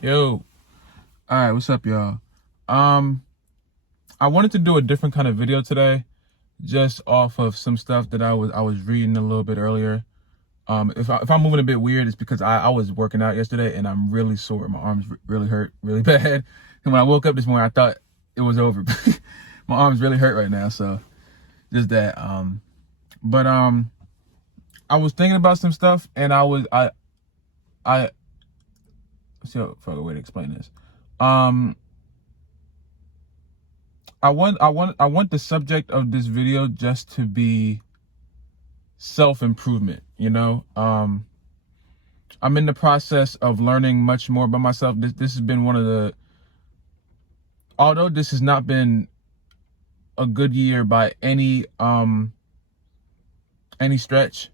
Yo, all right, what's up, y'all? Um, I wanted to do a different kind of video today, just off of some stuff that I was reading a little bit earlier. If I'm moving a bit weird, it's because I was working out yesterday and I'm really sore. My arms really hurt really bad. And when I woke up this morning, I thought it was over. My arms really hurt right now, so just that. But I was thinking about some stuff, and I see a way to explain this. Um. I want the subject of this video just to be self-improvement, you know? I'm in the process of learning much more about myself. This has been one of the, although this has not been a good year by any stretch,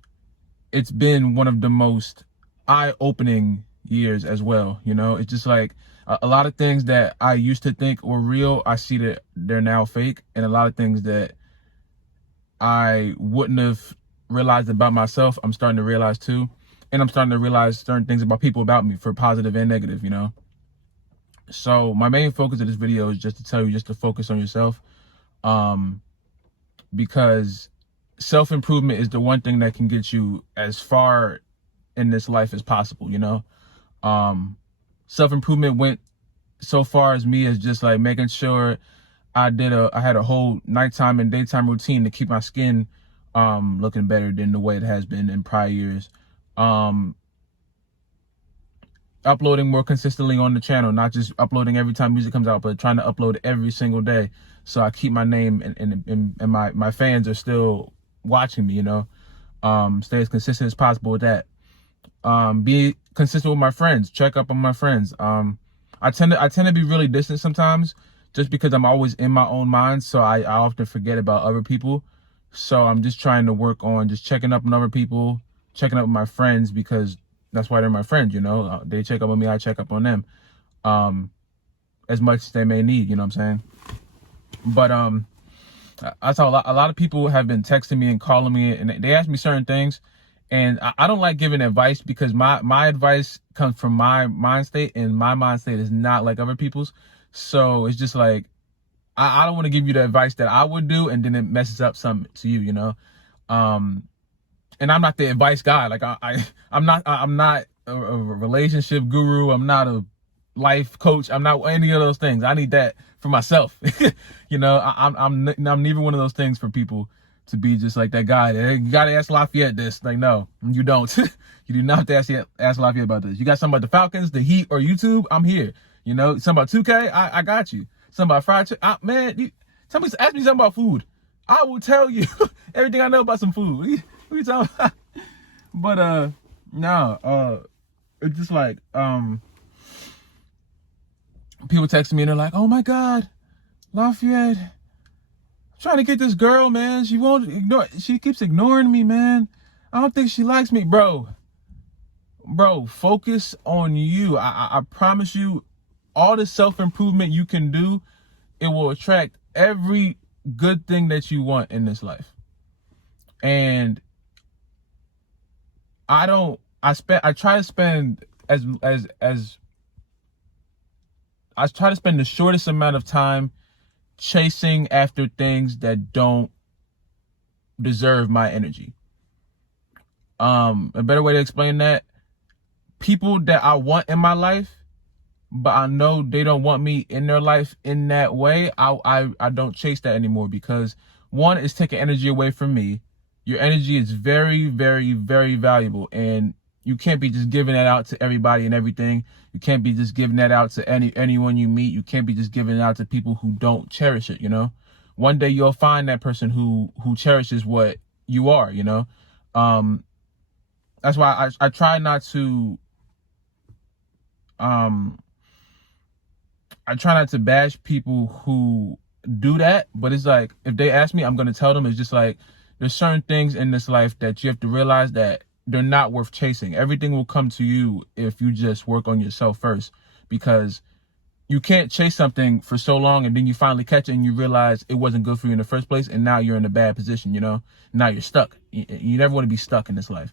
it's been one of the most eye-opening years as well, you know? It's just like a lot of things that I used to think were real, I see that they're now fake, and a lot of things that I wouldn't have realized about myself, I'm starting to realize too. And I'm starting to realize certain things about people about me, for positive and negative, you know? So my main focus of this video is just to tell you just to focus on yourself. Because self-improvement is the one thing that can get you as far in this life as possible, you know? Self-improvement went so far as me as just like making sure I had a whole nighttime and daytime routine to keep my skin looking better than the way it has been in prior years. Uploading more consistently on the channel, not just uploading every time music comes out, but trying to upload every single day, so I keep my name and my fans are still watching me, you know. Stay as consistent as possible with that. Be consistent with my friends, check up on my friends. I tend to be really distant sometimes, just because I'm always in my own mind, so I often forget about other people. So I'm just trying to work on just checking up on other people, checking up with my friends, because that's why they're my friends, you know. They check up on me, I check up on them, as much as they may need, you know what I'm saying? But I saw a lot of people have been texting me and calling me, and they ask me certain things, and I don't like giving advice, because my advice comes from my mind state, and my mind state is not like other people's. So it's just like, I don't want to give you the advice that I would do and then it messes up something to you, you know? And I'm not the advice guy. Like I'm not a relationship guru. I'm not a life coach. I'm not any of those things. I need that for myself. You know, I'm neither one of those things for people to be just like that guy. Hey, you gotta ask Lafayette this. Like, no, you don't. You do not have to ask Lafayette about this. You got something about the Falcons, the Heat, or YouTube? I'm here. You know, something about 2K? I got you. Something about fried chicken? Man, ask me something about food. I will tell you everything I know about some food. What you talking about? But no, it's just like people texting me and they're like, "Oh my God, Lafayette, I'm trying to get this girl, man. She won't ignore. She keeps ignoring me, man. I don't think she likes me, bro. Focus on you. I promise you, all the self-improvement you can do, it will attract every good thing that you want in this life. And I try to spend the shortest amount of time chasing after things that don't deserve my energy. A better way to explain that, people that I want in my life, but I know they don't want me in their life in that way, I don't chase that anymore, because one, is taking energy away from me. Your energy is very, very, very valuable, and you can't be just giving that out to everybody and everything. You can't be just giving that out to anyone you meet. You can't be just giving it out to people who don't cherish it, you know? One day you'll find that person who cherishes what you are, you know? That's why I try not to bash people who do that, but it's like, if they ask me, I'm going to tell them. It's just like, there's certain things in this life that you have to realize that they're not worth chasing. Everything will come to you if you just work on yourself first, because you can't chase something for so long and then you finally catch it and you realize it wasn't good for you in the first place, and now you're in a bad position, you know? Now you're stuck. You never want to be stuck in this life.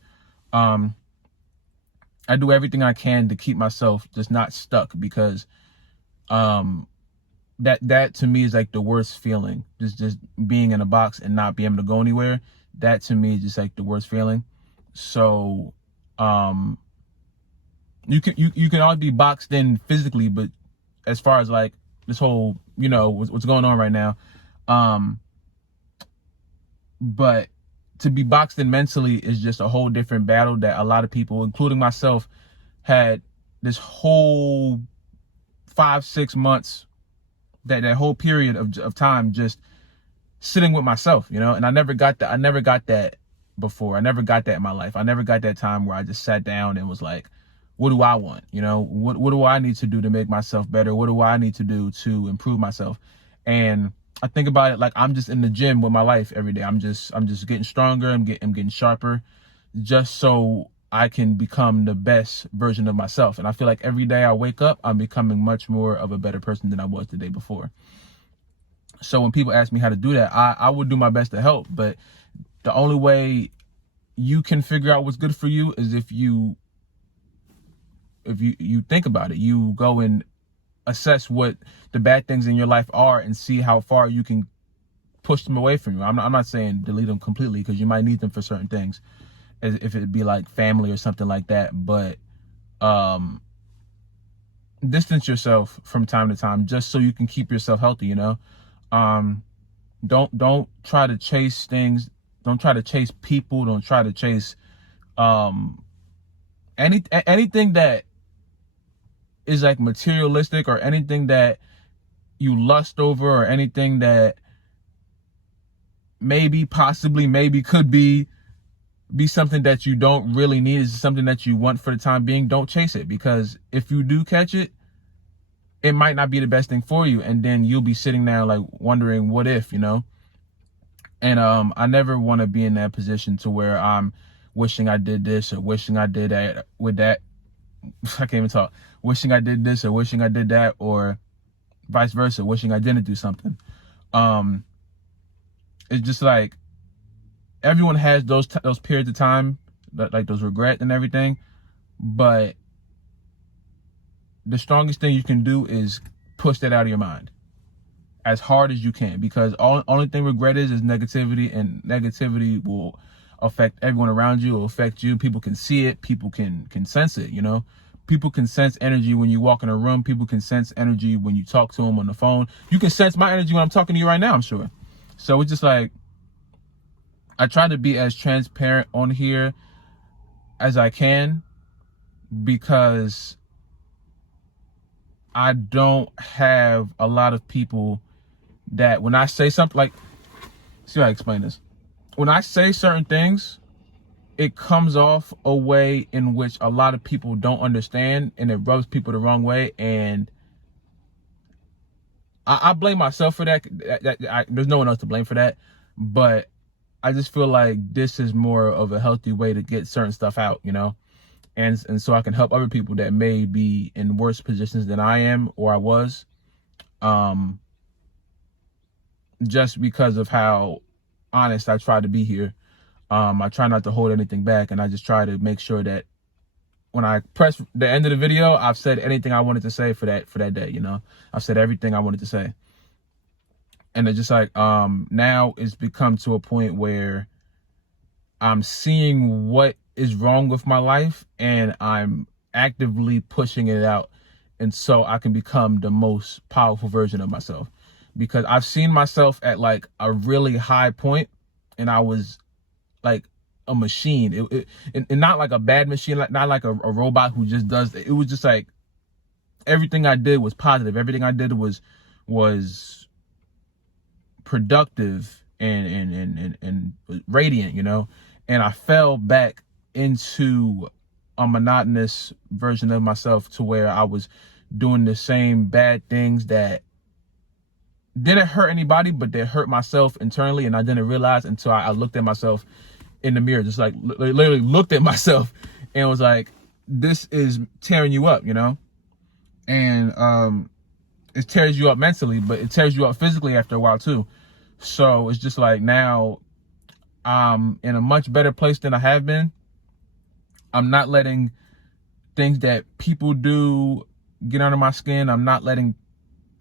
I do everything I can to keep myself just not stuck, because that to me is like the worst feeling. Just being in a box and not being able to go anywhere. That to me is just like the worst feeling. So you can all be boxed in physically, but as far as like this whole, what's going on right now, but to be boxed in mentally is just a whole different battle that a lot of people, including myself, had this whole 5-6 months, that whole period of time just sitting with myself, and I never got that before. I never got that in my life. I never got that time where I just sat down and was like, what do I want? What do I need to do to make myself better? What do I need to do to improve myself? And I think about it like I'm just in the gym with my life every day. I'm just getting stronger. I'm getting sharper, just so I can become the best version of myself. And I feel like every day I wake up, I'm becoming much more of a better person than I was the day before. So when people ask me how to do that, I would do my best to help. But the only way you can figure out what's good for you is if you think about it. You go and assess what the bad things in your life are and see how far you can push them away from you. I'm not saying delete them completely, because you might need them for certain things, as if it'd be like family or something like that. But distance yourself from time to time, just so you can keep yourself healthy. Don't try to chase things. Don't try to chase people. Don't try to chase anything that is like materialistic, or anything that you lust over, or anything that maybe could be something that you don't really need, is something that you want for the time being. Don't chase it, because if you do catch it, it might not be the best thing for you, and then you'll be sitting there like wondering what if, And I never want to be in that position to where I'm wishing I did this or wishing I did that with that. I can't even talk. Wishing I did this or wishing I did that, or vice versa, wishing I didn't do something. It's just like everyone has those periods of time, like those regrets and everything. But the strongest thing you can do is push that out of your mind as hard as you can, because only thing regret is negativity, and negativity will affect everyone around you. It will affect you. People can see it. People can sense it. People can sense energy when you walk in a room. People can sense energy when you talk to them on the phone. You can sense my energy when I'm talking to you right now, I'm sure. So it's just like, I try to be as transparent on here as I can, because I don't have a lot of people that when I say something, like, see how I explain this. When I say certain things, it comes off a way in which a lot of people don't understand, and it rubs people the wrong way. And I blame myself for that. There's no one else to blame for that. But I just feel like this is more of a healthy way to get certain stuff out, and so I can help other people that may be in worse positions than I am or I was, just because of how honest I try to be here. I try not to hold anything back, and I just try to make sure that when I press the end of the video, I've said anything I wanted to say for that day. I've said everything I wanted to say. And it's just like, now it's become to a point where I'm seeing what is wrong with my life, and I'm actively pushing it out, and so I can become the most powerful version of myself. Because I've seen myself at like a really high point, and I was like a machine. And not like a bad machine, like not like a robot who just does it. It was just like everything I did was positive. Everything I did was productive and radiant, And I fell back into a monotonous version of myself, to where I was doing the same bad things that didn't hurt anybody, but they hurt myself internally, and I didn't realize until I looked at myself in the mirror, just like literally looked at myself and was like, this is tearing you up, And it tears you up mentally, but it tears you up physically after a while too. So it's just like, now I'm in a much better place than I have been. I'm not letting things that people do get under my skin. I'm not letting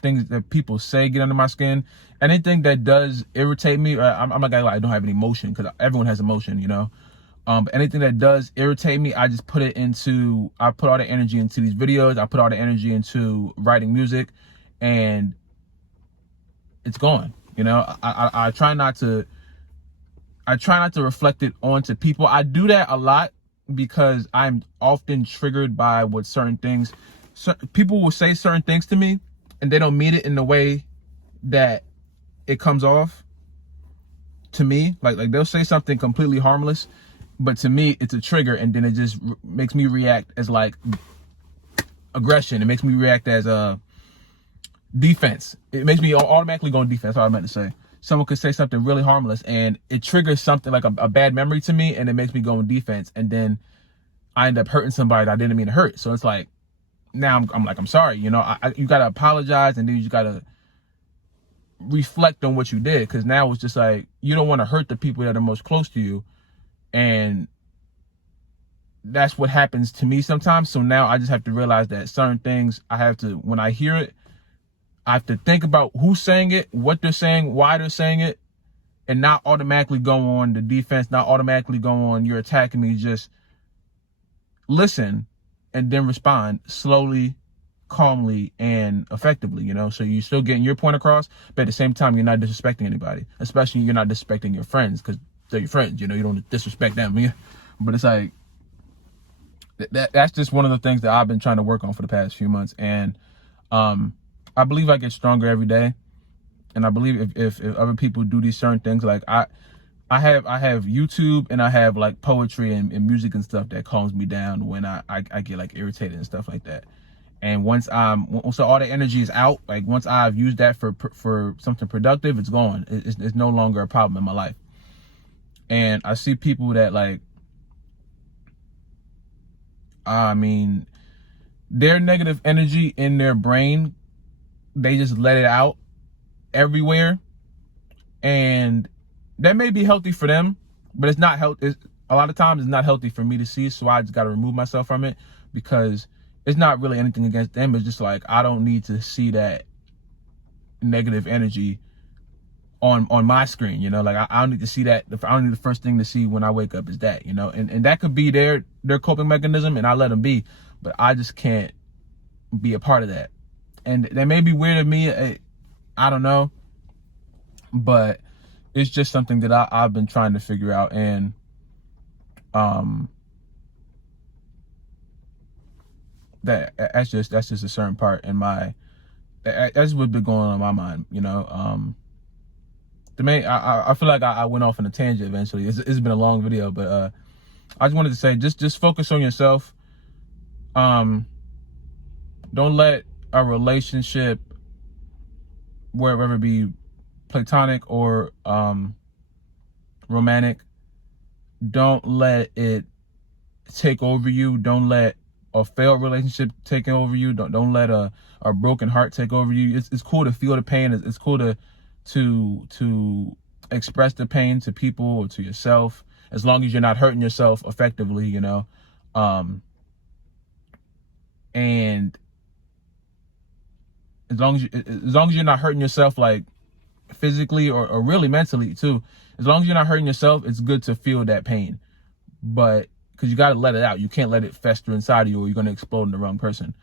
things that people say get under my skin. Anything that does irritate me, I'm not gonna lie, I don't have any emotion, because everyone has emotion, you know. But anything that does irritate me, I just put I put all the energy into these videos. I put all the energy into writing music, and it's gone. You know, I try not to reflect it onto people. I do that a lot because I'm often triggered by what certain things, people will say certain things to me, and they don't mean it in the way that it comes off to me. Like they'll say something completely harmless, but to me it's a trigger, and then it just makes me react as like aggression. It makes me react as a defense. It makes me automatically go on defense. That's what I meant to say. Someone could say something really harmless, and it triggers something like a bad memory to me, and it makes me go on defense, and then I end up hurting somebody that I didn't mean to hurt. So it's like, now I'm sorry, you know. You gotta apologize, and then you just gotta reflect on what you did, because now it's just like, you don't want to hurt the people that are most close to you, and that's what happens to me sometimes. So now I just have to realize that certain things, I have to, when I hear it, I have to think about who's saying it, what they're saying, why they're saying it, and not automatically go on the defense, not automatically go on, you're attacking me. Just listen and then respond slowly, calmly, and effectively, you know. So you're still getting your point across, but at the same time, you're not disrespecting anybody. Especially you're not disrespecting your friends, because they're your friends, you know. You don't disrespect them. Yeah. But it's like, that's just one of the things that I've been trying to work on for the past few months. And I believe I get stronger every day. And I believe if other people do these certain things, like I have YouTube, and I have like poetry and music and stuff that calms me down when I get like irritated and stuff like that. And once all the energy is out, like once I've used that for something productive, it's gone. It's no longer a problem in my life. And I see people that, like, I mean, their negative energy in their brain, they just let it out everywhere, and that may be healthy for them, but it's not healthy. A lot of times it's not healthy for me to see, so I just got to remove myself from it, because it's not really anything against them. It's just like, I don't need to see that negative energy on my screen, you know. Like I don't need to see that. I don't need the first thing to see when I wake up is that, you know. And that could be their coping mechanism, and I let them be, but I just can't be a part of that. And that may be weird to me, I don't know, but it's just something that I've been trying to figure out. And that's just a certain part in my, that's what's been going on in my mind, you know. I feel like I went off on a tangent eventually. It's been a long video, but I just wanted to say, just focus on yourself. Don't let a relationship, whether it be platonic or romantic, don't let it take over you. Don't let a failed relationship take over you. Don't let a broken heart take over you. It's cool to feel the pain. It's cool to express the pain to people or to yourself, as long as you're not hurting yourself effectively, you know. And as long as you're not hurting yourself, like physically or really mentally too, as long as you're not hurting yourself, it's good to feel that pain. But because you got to let it out, you can't let it fester inside of you, or you're going to explode in the wrong person.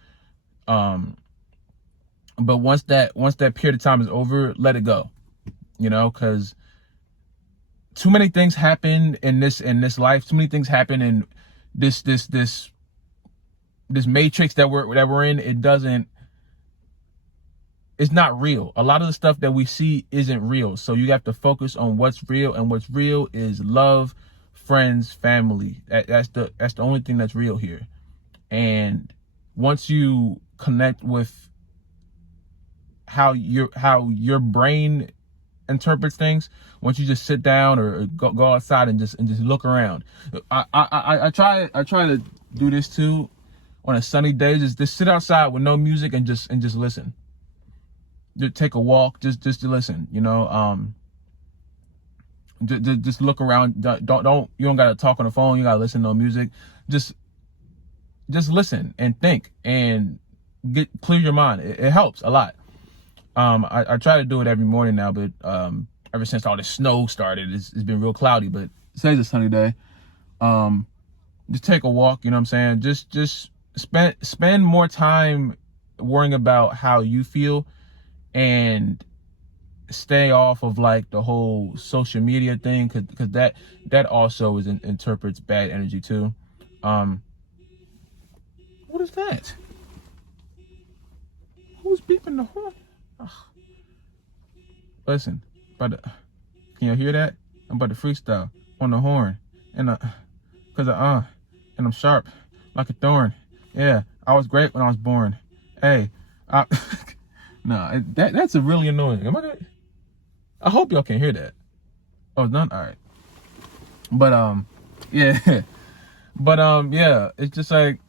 But once that period of time is over, let it go, you know, because too many things happen in this life. Too many things happen in this matrix that we're in. It's not real. A lot of the stuff that we see isn't real. So you have to focus on what's real, and what's real is love, friends, family. That's the only thing that's real here. And once you connect with how your brain interprets things, once you just sit down or go outside and just look around. I try to do this too on a sunny day. Just sit outside with no music and just listen. Just take a walk, just to listen, you know. Just look around. You don't gotta talk on the phone. You gotta listen to no music. Just just listen and think and clear your mind. It helps a lot. I try to do it every morning now, but ever since all this snow started, it's been real cloudy. But today's a sunny day. Just take a walk. You know what I'm saying? Just spend more time worrying about how you feel, and stay off of like the whole social media thing, because that also interprets bad energy too. What is that? Who's beeping the horn? Ugh. Listen, can you hear that? I'm about to freestyle on the horn, and and I'm sharp like a thorn. Yeah, I was great when I was born. Hey, no, that's a really annoying. Am I good? I hope y'all can hear that. Oh, it's none? All right. But yeah. But yeah, it's just like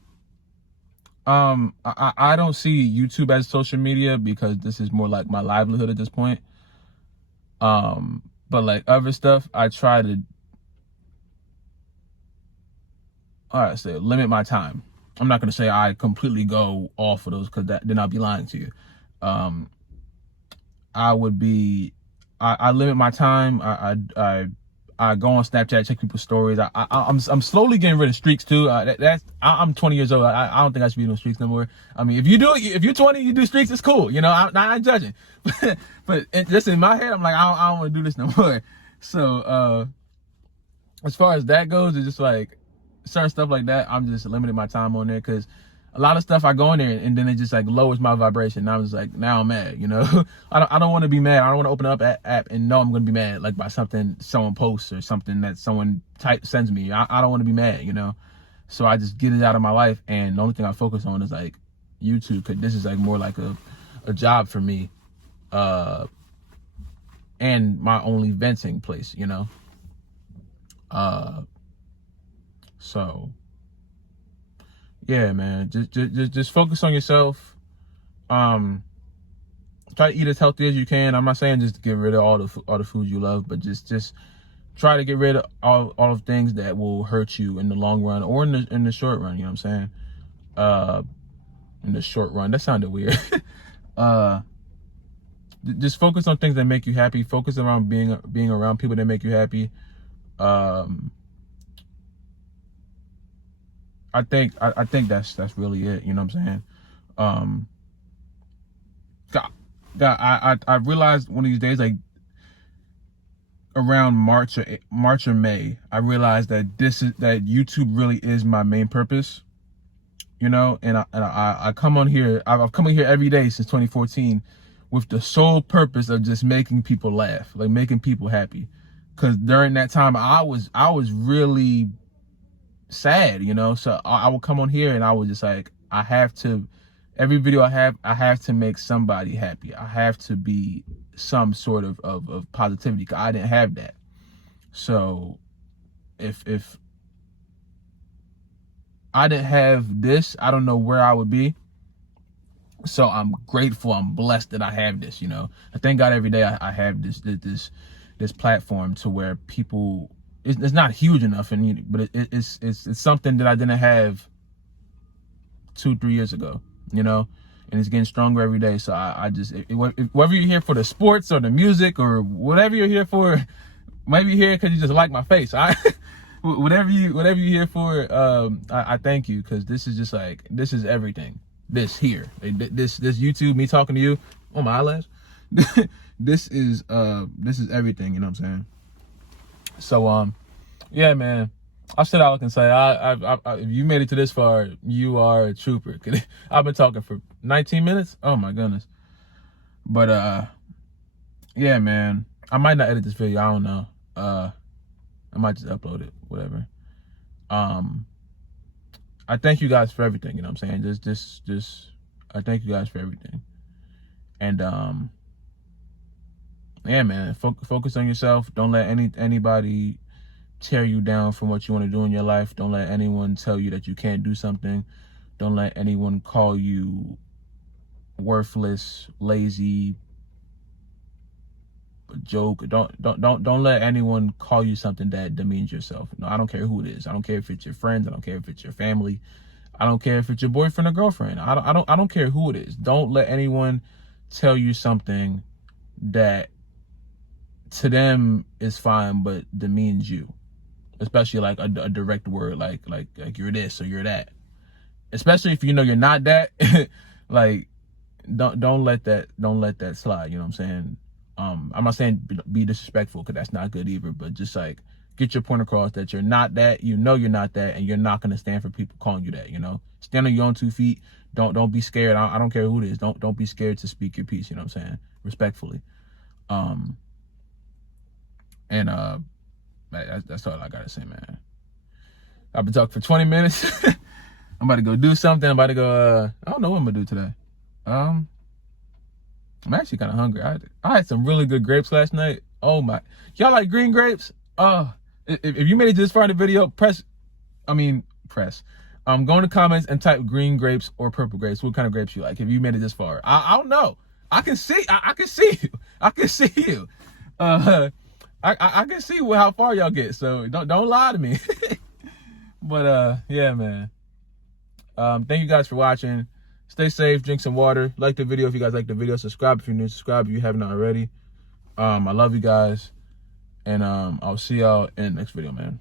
I don't see YouTube as social media, because this is more like my livelihood at this point. But like other stuff, I try to say limit my time. I'm not gonna say I completely go off of those, because then I'll be lying to you. I limit my time. I go on Snapchat, check people's stories. I'm slowly getting rid of streaks too. I'm 20 years old. I don't think I should be doing streaks no more. I mean, if you're 20, you do streaks, it's cool. You know, I'm not judging. but just in my head, I'm like, I don't want to do this no more. So as far as that goes, it's just like certain stuff like that, I'm just limiting my time on there, because a lot of stuff I go in there and then it just like lowers my vibration. Now I'm just like, now I'm mad, you know. I don't want to be mad. I don't want to open up an app and know I'm gonna be mad like by something someone posts or something that someone sends me. I don't want to be mad, you know. So I just get it out of my life, and the only thing I focus on is like YouTube, because this is like more like a job for me, and my only venting place, you know. So yeah, man, just focus on yourself. Try to eat as healthy as you can. I'm not saying just to get rid of all the food you love, but just try to get rid of all of things that will hurt you in the long run, or in the short run. You know what I'm saying? In the short run, that sounded weird. Just focus on things that make you happy. Focus around being around people that make you happy. I think that's really it. You know what I'm saying? I realized one of these days, like around March or May, I realized that that YouTube really is my main purpose. You know, and I come on here. I've come on here every day since 2014, with the sole purpose of just making people laugh, like making people happy. Because during that time, I was really sad, you know. So I would come on here and I was just like, every video I have to make somebody happy. I have to be some sort of positivity, because I didn't have that. So if I didn't have this, I don't know where I would be. So I'm grateful, I'm blessed that I have this, you know. I thank God every day I have this platform, to where people, it's not huge enough, but it's something that I didn't have 2-3 years ago, you know, and it's getting stronger every day. So I just, whether you're here for the sports or the music or whatever you're here for, maybe you're here because you just like my face. Whatever you're here for, I thank you, because this is just like, this is everything. This here, this YouTube, me talking to you on my eyelash. This is everything, you know what I'm saying? So yeah, man, I've said all I can say. If you made it to this far, you are a trooper. I've been talking for 19 minutes. Oh my goodness. But yeah, man, I might not edit this video. I don't know. I might just upload it, whatever. I thank you guys for everything, you know what I'm saying? Just I thank you guys for everything. And yeah, man, focus on yourself. Don't let anybody tear you down from what you want to do in your life. Don't let anyone tell you that you can't do something. Don't let anyone call you worthless, lazy, a joke. Don't let anyone call you something that demeans yourself. No, I don't care who it is. I don't care if it's your friends. I don't care if it's your family. I don't care if it's your boyfriend or girlfriend. I don't care who it is. Don't let anyone tell you something that to them is fine but demeans you. Especially like a direct word like you're this or you're that. Especially if you know you're not that. Like don't let that slide, you know what I'm saying? I'm not saying be disrespectful, because that's not good either, but just like get your point across that you're not that, you know you're not that, and you're not gonna stand for people calling you that, you know? Stand on your own 2 feet. Don't be scared. I don't care who it is. Don't be scared to speak your piece, you know what I'm saying? Respectfully. That's all I gotta say, man. I've been talking for 20 minutes. I'm about to go do something. I'm about to go, I don't know what I'm gonna do today. I'm actually kind of hungry. I had some really good grapes last night. Oh my, y'all like green grapes? If you made it this far in the video, press. Go in the comments and type green grapes or purple grapes. What kind of grapes you like? If you made it this far, I don't know. I can see. I can see you. I can see you. I can see how far y'all get. So don't lie to me. But yeah, man. Thank you guys for watching. Stay safe, drink some water. Like the video if you guys like the video. Subscribe if you're new. Subscribe if you haven't already. I love you guys. And I'll see y'all in the next video, man.